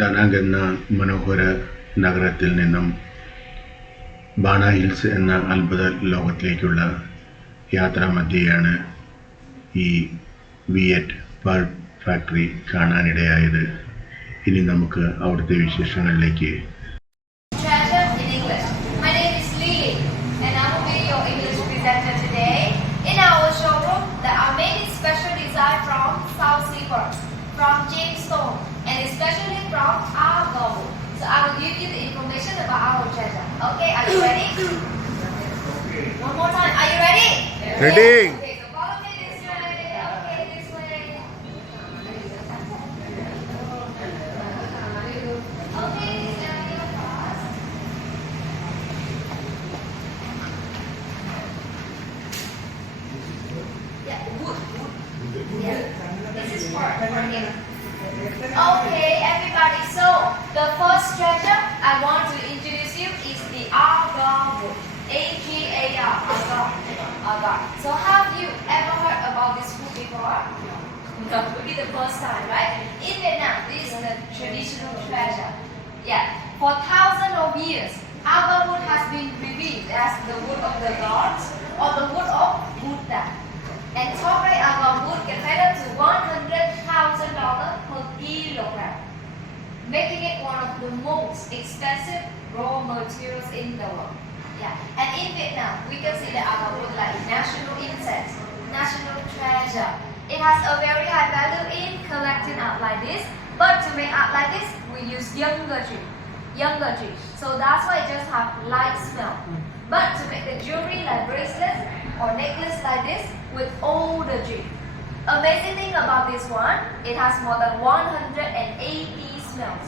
ഡനാങ് എന്ന മനോഹര നഗരത്തിൽ നിന്നും ബാണ ഹിൽസ് എന്ന അത്ഭുത ലോകത്തിലേക്കുള്ള യാത്രാമധ്യേയാണ് ഈ വിയറ്റ് പൾപ്പ് ഫാക്ടറി കാണാനിടയായത്. ഇനി നമുക്ക് അവിടുത്തെ വിശേഷങ്ങളിലേക്ക്. From Jade stone and especially from Agarwood. So I will give you the information about our treasure. Okay, are you ready? One more time. Are you ready? Ready. Okay, so follow me this way. Okay, this way. Okay, stand your fast. Yeah, wood. Yeah. This is for here. Okay, everybody. So the first treasure I want to introduce you is the Agarwood. A-G-A-R. Agar. So have you ever heard about this food before? No, it will be the first time, right? In Vietnam, this is the traditional treasure. Yeah, for thousands of years, Agarwood has been revered as the wood of the gods or the wood of Buddha. And top-grade Agarwood can head up to $100,000 per kilogram, making it one of the most expensive raw materials in the world. Yeah, and in Vietnam, we consider Agarwood like national incense, national treasure. It has a very high value in collecting art like this, but to make art like this, we use younger tree. So that's why it just have light smell. But to make the jewelry like bracelets or necklace like this with older tree. Amazing thing about this one, it has more than 180 smells,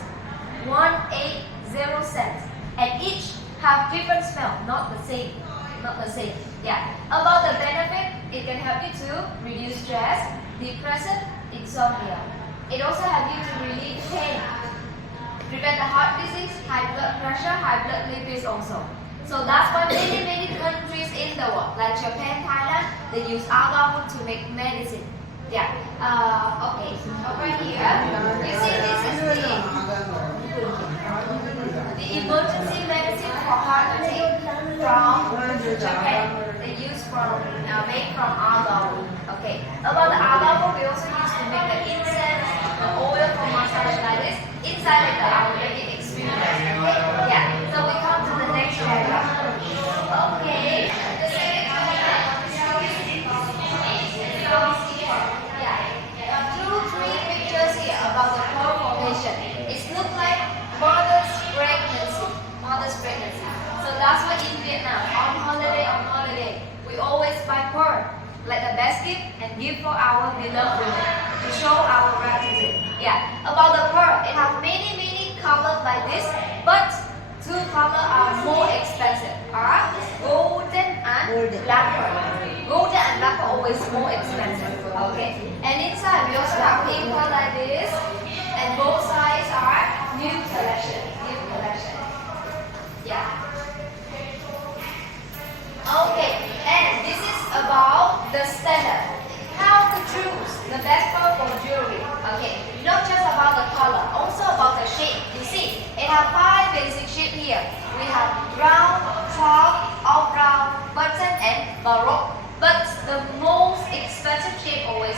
180 scents, and each have different smell, not the same. Yeah. About the benefit, it can help you to reduce stress, depression, insomnia. It also helps you to relieve pain, prevent the heart disease, high blood pressure, high blood lipids also. So that's why many countries in the world, like Japan, Thailand, they use Agarwood to make medicine. Yeah. Okay. Over here, you see this is the emergency medicine for heart attack from Japan. They use made from Agarwood. Okay. About the Agarwood, we also use to make the incense, the oil for massage like this. Inside it, I already experienced. Okay. Yeah. So we come to the next treasure. Okay. The second one I want to show you is three pictures here about the pearl formation. It looks like mother's pregnancy. So that's why in Vietnam, on holiday, we always buy pearl like a basket and give for our beloved women to show our gratitude. Yeah. About the pearl, it has many colors like this, but two colors are more expensive. Golden and black pearl. Golden and black are always more expensive. Okay. And inside we also have pink pearl like this, and both sides are new collection. Yeah. Okay. And this is about the standard. How to choose the best pearl for jewelry. Okay. Not just about the color, also about the shape. You see, it has 5 basic shapes here. We have round, top, off round, button, and baroque. But the most expensive shape always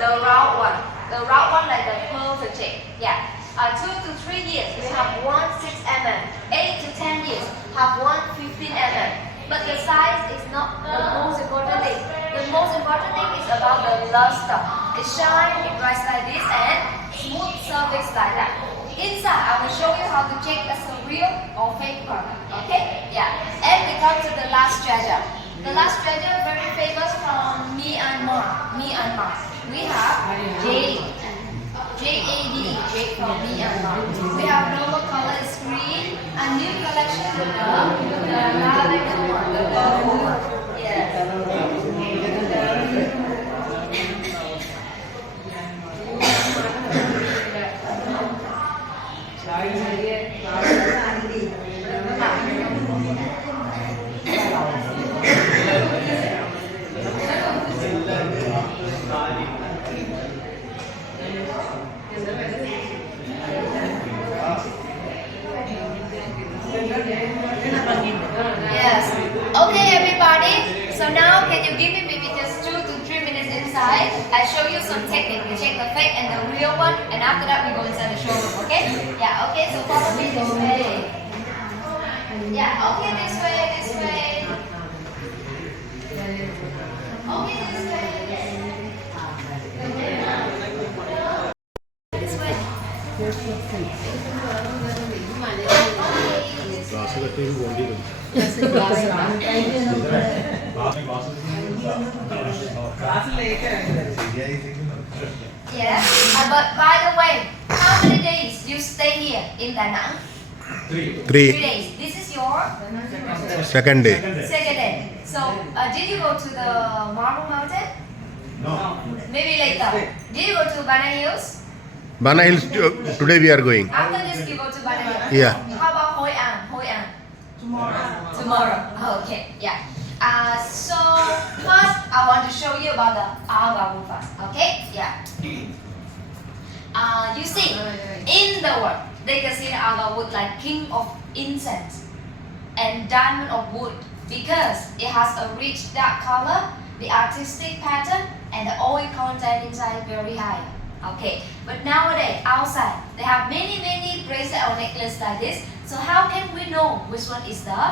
the round one. The round one like the perfect shape. Yeah. 2 to 3 years we have 1 6 mm. 8 to 10 years have 15 mm. But the size is not the most important thing. The most important thing is about the luster. It shines, it bright like this, and smooth surface like that. Inside, I will show you how to check as a real or fake pearl. Okay? Yeah. And we come to the last treasure. The last treasure very famous from Myanmar. We have Jade. Jade. Jade from Myanmar. We have normal color is green, a new collection with the lavender one, the purple one. Yes. show you some technique. You check the fake and the real one, and after that we go inside the showroom. Okay? Yeah. Okay. So follow me this way. Yeah. Okay. This way. This way. Okay. This way. This way. Glass cut ചെയ്ത് പോകേണ്ടി വരും. Yeah. But by the way, how many days you stay here in Da Nang? 3 3 days. This is your second day. second day. So, did you go to the Marble Mountain? No. Maybe later. Did you go to Bana Hills? Bana Hills today we are going. After this, you go to Bana Hills. Yeah. How about Hoi An? Hoi An. Tomorrow. Okay. Yeah. So first, I want to show you about the Agarwood first. Okay. Yeah. You see, in the world, they consider Agarwood like king of incense and diamond of wood because it has a rich dark color, the artistic pattern, and the oil content inside very high. Okay, but nowadays outside they have many bracelet or necklace like this. So how can we know which one is the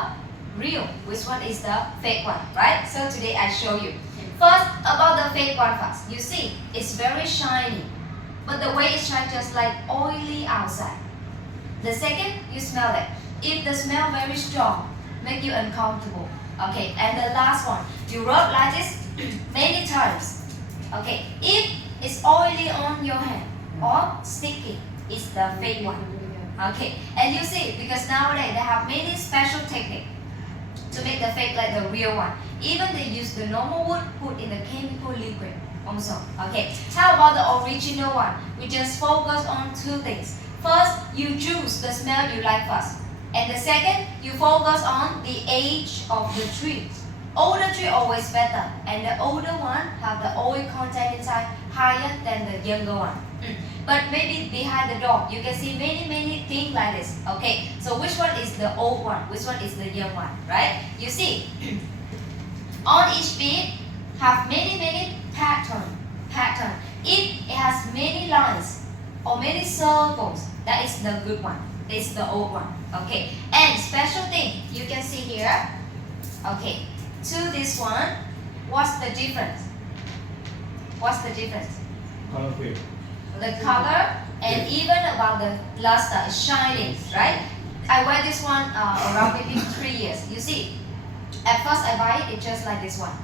real, which one is the fake one, right? So today I show you. First about the fake one first. You see, it's very shiny, but the way it shines just like oily outside. The second, you smell it. If the smell very strong, make you uncomfortable. Okay, and the last one, you rub like this many times. Okay, if it's oily on your hand or sticky, it's the fake one. Okay, and you see, because nowadays they have many special technique to make the fake like the real one. Even they use the normal wood put in the chemical liquid also. Okay, how about the original one? We just focus on two things. First, you choose the smell you like first, and the second, you focus on the age of the tree. Older tree always better, and the older one have the oil content inside higher than the younger one. But maybe behind the door, you can see many things like this. Okay, so which one is the old one? Which one is the young one? Right? You see, on each bead have many pattern. If it has many lines or many circles, that is the good one. This is the old one. Okay, and special thing you can see here. Okay. To this one, what's the difference? What's the difference? Color. The color and even about the luster is shining, right? I wear this one around maybe 3 years. You see, at first I buy it, it's just like this one.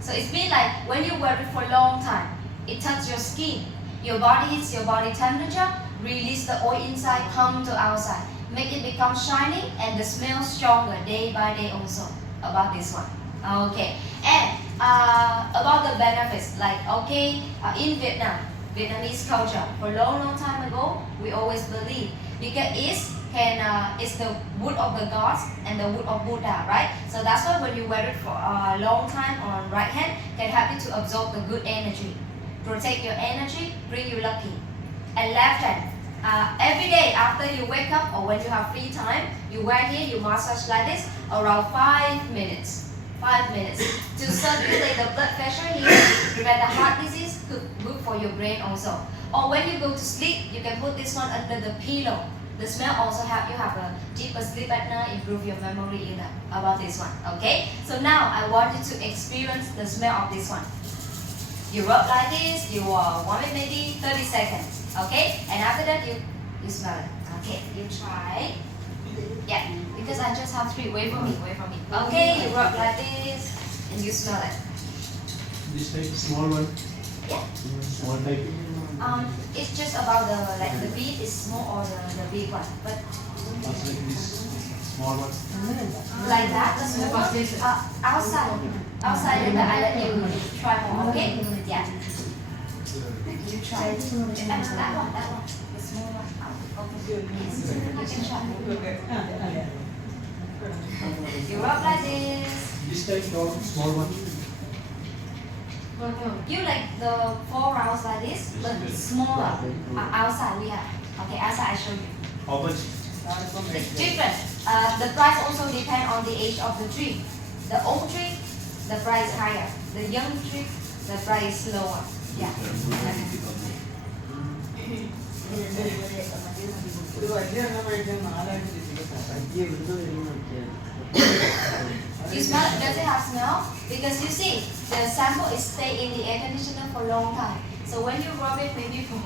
So it's been like when you wear it for a long time, it touches your skin. Your body hits your body temperature, release the oil inside, come to outside. Make it become shiny and the smell stronger day by day also about this one. Okay, and about the benefits, like in Vietnamese culture, for a long time ago, we always believe because it's the wood of the gods and the wood of Buddha, right? So that's why when you wear it for a long time on right hand, can help you to absorb the good energy, protect your energy, bring you lucky. And left hand, every day after you wake up or when you have free time, you wear here, you massage like this around 5 minutes. 5 minutes to circulate the blood pressure here, prevent the heart disease, good for your brain also. Or when you go to sleep, you can put this one under the pillow. The smell also help you have a deeper sleep at night, improve your memory either about this one. Okay, so now I want you to experience the smell of this one. You rub like this, you warm it maybe 30 seconds. Okay, and after that you smell it. Okay, you try. Yeah, because I just have 3. Wait for me. Okay, you rub like this and you smell it. This type, small one. Yeah. Small type. It's just about the bead is small or the big one, but Also like this, small one. like that the small one. Outside and I let you try more. Okay? Yeah. You try. That one. The small one. Okay. You can try. You rub like this. This type, no, small one. You like the 4 rounds like this, but smaller. Outside we have. Okay, outside I show you. How much? It's different. The price also depend on the age of the tree. The old tree, the price higher. The young tree, the price lower. Yeah. You smell? Does it have smell? Because you see, the sample is stay in the air conditioner for a long time. So when you rub it, maybe for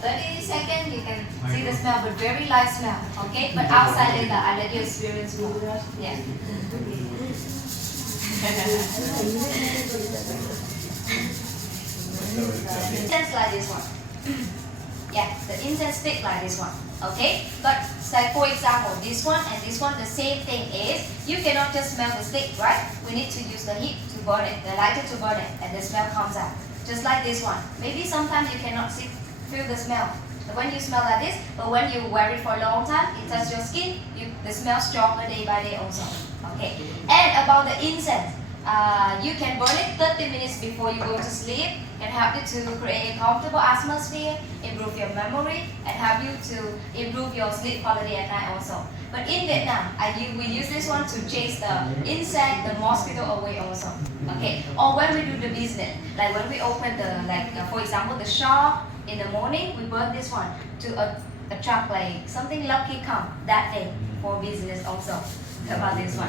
30 seconds, you can see the smell, but very light smell. Okay, but outside later, I let you experience more. Yeah. Incense like this one. Yeah, the incense stick like this one. Okay, but like for example, this one and this one, the same thing is you cannot just smell the stick, right? We need to use the heat to burn it, the lighter to burn it, and the smell comes out. Just like this one. Maybe sometimes you cannot feel the smell when you smell like this, but when you wear it for a long time, it touches your skin, the smell stronger day by day also. Okay, and about the incense. You can burn it 30 minutes before you go to sleep, can help you to create a comfortable atmosphere, improve your memory, and help you to improve your sleep quality at night also. But in Vietnam, we use this one to chase the insect, the mosquito away also. Okay, or when we do the business, like when we open for example, the shop in the morning, we burn this one to attract like something lucky come that day for business also. About this one.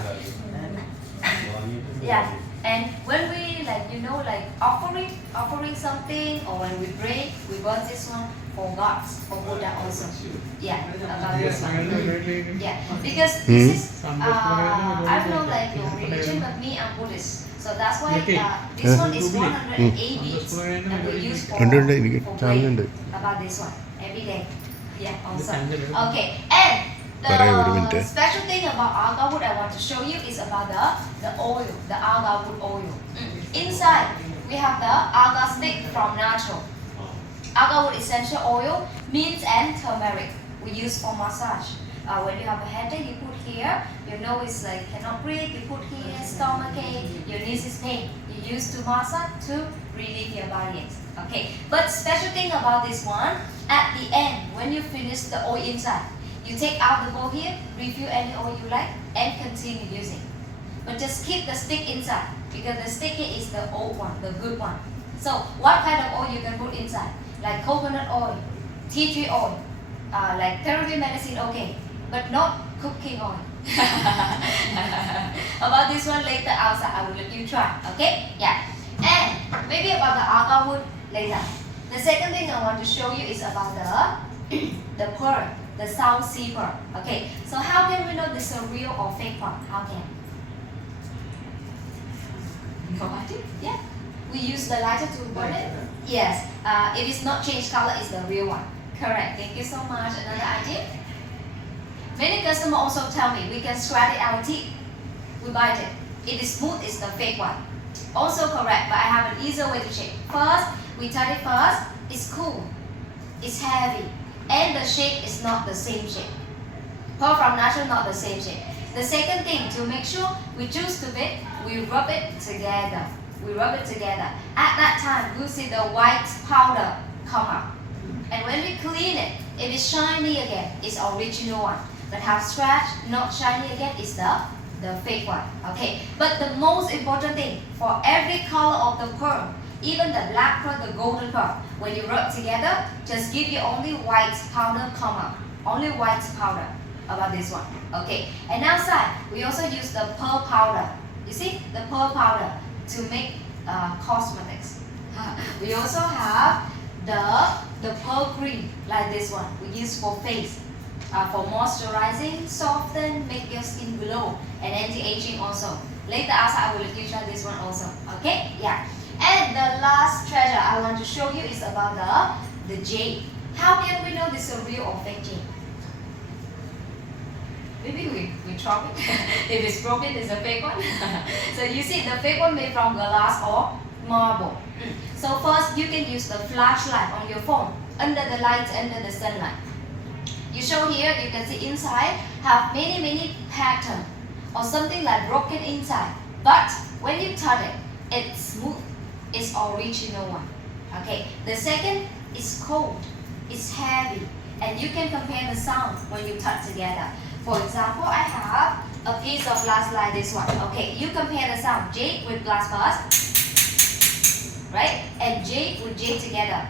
Yeah, and when we offering something, or when we pray, we burn this one for gods, for Buddha also. Yeah, about this one. Yeah, because this is I don't know like your religion, but me I'm Buddhist, so that's why this one is 108 beads, and we use for praying about this one every day. Yeah, also. Okay, and the special thing about Agarwood I want to show you is about the oil, the Agarwood oil. Inside, we have the agar stick from natural. Agarwood essential oil, mint and turmeric. We use for massage. When you have a headache, you put here. Your nose is like cannot breathe. You put here, stomach ache, your knees is pain. You use to massage to relieve your body aches. Okay. But special thing about this one, at the end, when you finish the oil inside, you take out the bowl here, refill any oil you like, and continue using. But just keep the stick inside, because the stick here is the old one, the good one. So what kind of oil you can put inside? Like coconut oil, tea tree oil, like therapy medicine, okay, but not cooking oil. About this one later outside, I will let you try, okay? Yeah. And maybe about the Agarwood later. The second thing I want to show you is about the pearl. The South Sea pearl. Okay, so how can we know this is a real or fake one? How can? Yeah. We use the lighter to burn it? Yes. If it's not changed color, it's the real one. Correct. Thank you so much. Another idea? Many customers also tell me we can scratch it our teeth. We bite it. If it's smooth, it's the fake one. Also correct, but I have an easier way to check. First, we touch it first. It's cool. It's heavy. And the shape is not the same shape. Pearl from natural, not the same shape. The second thing, to make sure we choose to bake, we rub it together. We rub it together. At that time, we'll see the white powder come out. And when we clean it, if it's shiny again, it's original one. But have scratch, not shiny again, is the fake one. Okay. But the most important thing, for every color of the pearl, even the black pearl, the golden pearl, when you rub together, just give you only white powder come out. Only white powder about this one. Okay. And outside, we also use the pearl powder. You see, the pearl powder to make cosmetics. We also have the pearl cream like this one. We use for face, for moisturizing, soften, make your skin glow, and anti-aging also. Later outside, I will let you try this one also. Okay? Yeah. And the last treasure I want to show you is about the jade. How can we know this is a real or fake jade? Maybe we drop it. If it's broken, it's a fake one. So you see, the fake one made from glass or marble. So first, you can use the flashlight on your phone under the light, under the sunlight. You show here, you can see inside have many patterns or something like broken inside. But when you touch it, it's smooth. It's original one. Okay. The second is cold. It's heavy, and you can compare the sound when you touch together. For example, I have a piece of glass like this one. Okay. You compare the sound jade with glass first. right? And Jade with Jade together.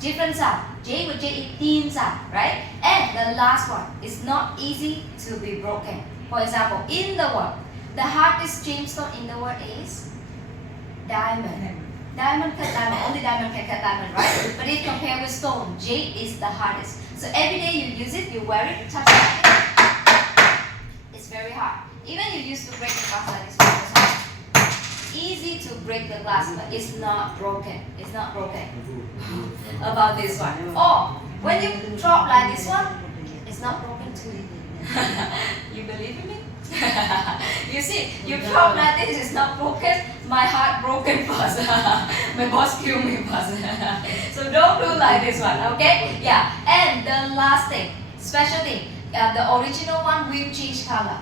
Different sound. Jade with Jade is thin sound, right? And the last one is not easy to be broken. For example, in the word, the hardest gemstone in the word is diamond. Diamond cut diamond, only diamond can cut diamond, right? But if compared with stone, jade is the hardest. So every day you use it, you wear it, touch it, it's very hard. Even you used to break the glass like this, it's hard. Easy to break the glass, but it's not broken. It's not broken. About this one. Or when you drop like this one, it's not broken too. You believe in me? You see, you drop like this, it's not broken. My heart broken first. My boss killed me first. So don't do like this one, okay? Yeah. And the last thing, special thing, the original one will change color.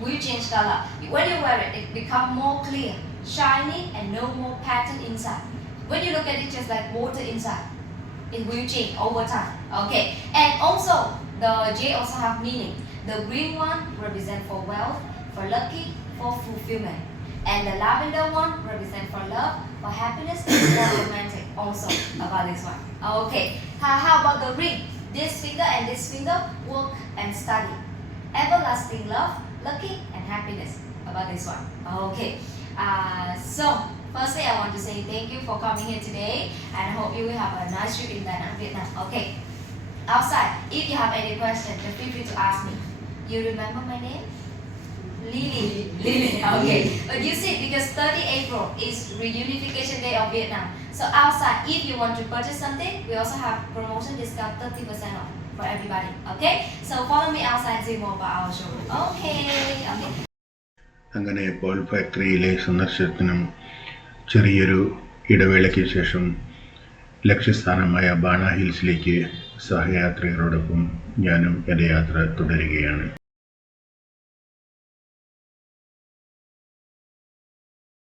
Will change color. When you wear it, it becomes more clear, shiny, and no more pattern inside. When you look at it, just like water inside. It will change over time. Okay. And also, the J also have meaning. The green one represents for wealth, for lucky, for fulfillment. And the lavender one represents for love, for happiness, and for romantic also about this one. Okay. How about the ring? This finger and this finger, work and study. Everlasting love, lucky, and happiness about this one. Okay. So, firstly, I want to say thank you for coming here today, and I hope you will have a nice trip in Vietnam. Okay. Outside, if you have any questions, feel free to ask me. You remember my name? Lily. Lily, okay. But you see, because 30 April is Reunification Day of Vietnam. So outside, if you want to purchase something, we also have promotion discount 30% off for everybody. Okay? So follow me outside and see more about our showroom. Okay. Okay. അങ്ങനെ ഇപ്പോൾ ഫാക്ടറിയിലെ സന്ദർശനത്തിനും ചെറിയൊരു ഇടവേളയ്ക്ക് ശേഷം ലക്ഷ്യസ്ഥാനമായ ബാണ ഹിൽസിലേക്ക് സഹയാത്രികരോടൊപ്പം ഞാനും എൻ്റെ യാത്ര തുടരുകയാണ്.